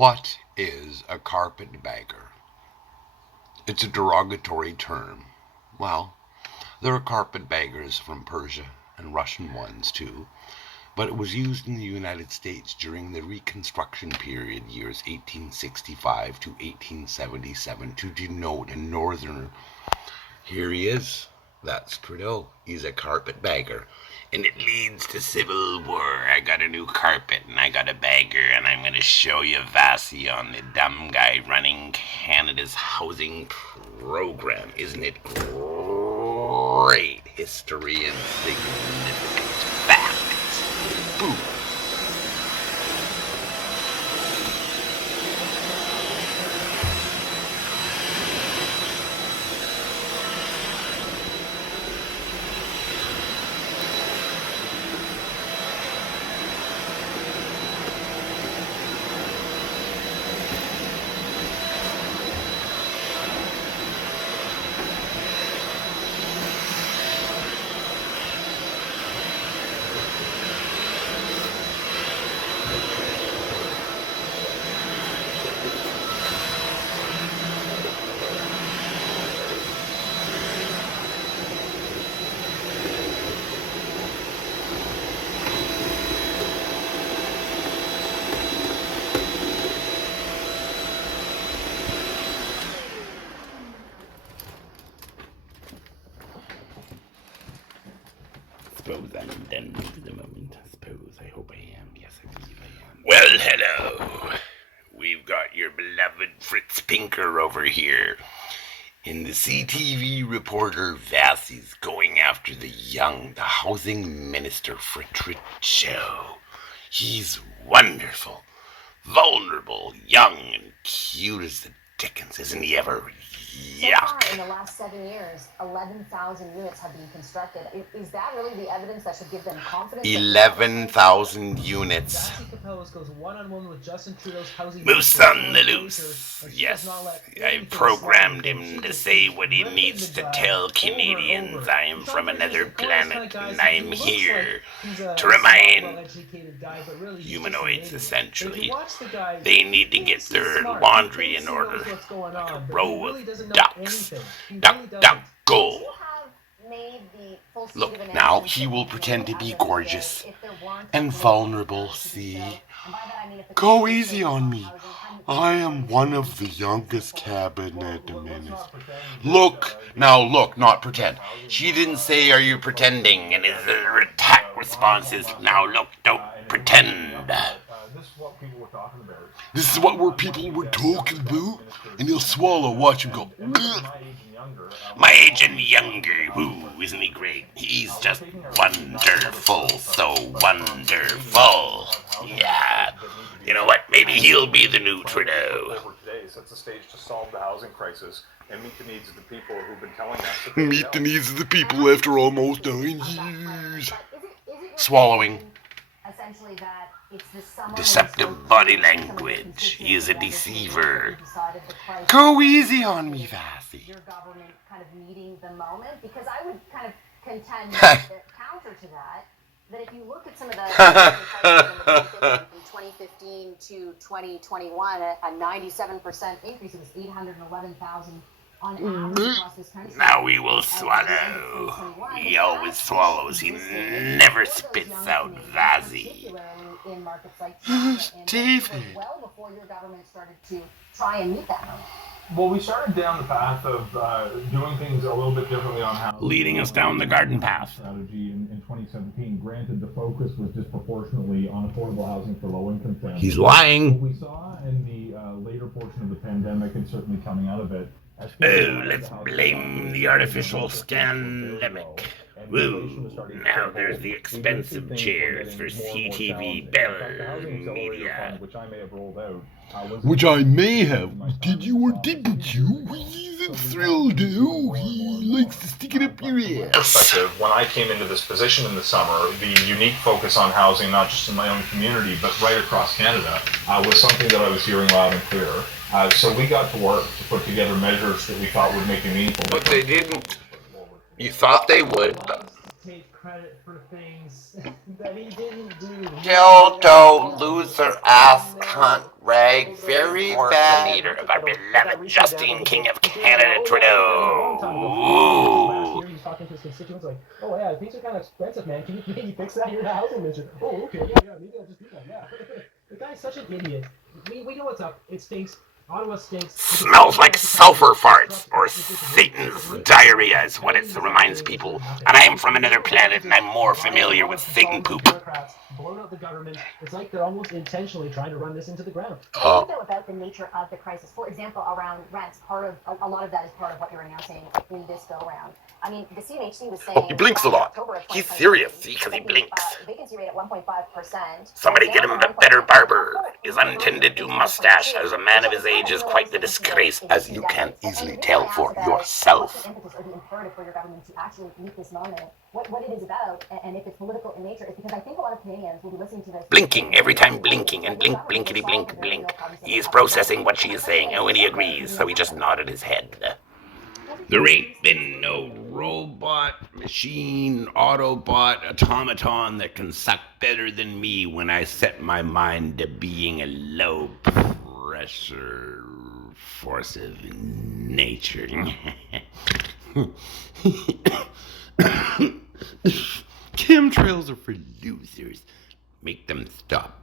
What is a carpetbagger? It's a derogatory term. Well, there are carpetbaggers from Persia and Russian ones too, but it was used in the United States during the Reconstruction period, years 1865 to 1877, to denote a northerner. Here he is. That's Trudeau. He's a carpetbagger. And it leads to civil war. I got a new carpet and I got a bagger, and I'm going to show you Vasi on the dumb guy running Canada's housing program. Isn't it great history and significant facts? Boom. Suppose I'm done for the moment. I hope I am. Yes, I believe I am. Well, hello. We've got your beloved Fritz Pinker over here. In the CTV reporter, Vasi's going after the housing minister for Trudeau. He's wonderful, vulnerable, young, and cute as the dickens. Isn't he ever? Yuck. So far, in the last 7 years, 11,000 units have been constructed. Is that really the evidence that should give them confidence? 11,000 units. Goes one-on-one with Justin Trudeau's housing Moose on the loose. Yes, I programmed him to say what he needs to tell Canadians. I am from another planet, and I'm here to remind humanoids, essentially, they need to get their laundry in order, like a row of ducks. Duck, duck, go. Look, now he will pretend to be gorgeous and vulnerable, see? Go easy on me. I am one of the youngest cabinet ministers. Look, not pretend. She didn't say, are you pretending? And his attack response is, now look, don't pretend. This is what people were talking about. And he'll swallow, watch him go, ugh. My age and younger, woo, isn't he great? He's just wonderful, so wonderful. Yeah. You know what? Maybe he'll be the new Trudeau. Today sets the stage to solve the housing crisis and meet the needs of the people who've been telling us. Meet the needs of the people after almost 9 years. Swallowing. Essentially that it's the deceptive body language. He is a deceiver. Go easy on me, Vasi. Your government kind of meeting the moment, because I would kind of contend that counter to that if you look at some of the from 2015 to 2021, a 97% increase. It was 811,000 on average across this country. Now we will swallow. He always swallows. He never spits out Vasi. In markets like China, David. Well before your government started to try and meet that moment. Well, we started down the path of doing things a little bit differently on housing. Leading us down the garden path. Strategy in 2017. Granted, the focus was disproportionately on affordable housing for low-income families. He's lying. What we saw in the later portion of the pandemic, and certainly coming out of it. Oh, let's blame the artificial scandemic. Woo, now there's the expensive chairs for CTV Bell Media. Which I may have. Did you or didn't you? He's a thrill do. He likes to stick it up your ass. When I came into this position in the summer, the unique focus on housing, not just in my own community, but right across Canada, was something that I was hearing loud and clear. So we got to work to put together measures that we thought would make a meaningful difference. But they didn't. You thought they would. Take credit for things that he didn't do. Dildo, loser, ass, cunt, Brag very For bad. the leader of our beloved Justin, King of Canada, Trudeau. Last year he was talking to his constituents like, oh yeah, things are kind of expensive, man. Can you maybe fix that? You're the housing minister. Oh, okay, yeah, maybe I'll just do that, yeah. The guy's such an idiot. We know what's up. It stinks. Ottawa stinks. Smells like sulfur farts or Satan's diarrhea is what it reminds people. And I am from another planet and I'm more familiar with Satan poop. Bureaucrats blown out the government. It's like they're almost intentionally trying to run this into the ground. I think though about the nature of the crisis. For example, around rents, part of a lot of that is part of what you're announcing in this go round. I mean, the CMHC was saying. Oh, he blinks a lot. He's serious because he blinks. Vacancy rate at 1.5%. Somebody get him a better barber. His unintended to mustache as a man of his age is quite the disgrace, as you can easily tell for yourself. Impetus or the imperative for your government to actually meet this moment. What it is about, and if it's political in nature, is because I think a lot of Canadians will be listening to this. Blinking every time blinking and blink, blinkety, blink, blink. He is processing what she is saying, and when he agrees, so he just nodded his head. There ain't been no robot, machine, Autobot, automaton that can suck better than me when I set my mind to being a low pressure force of nature. Chemtrails are for losers. Make them stop.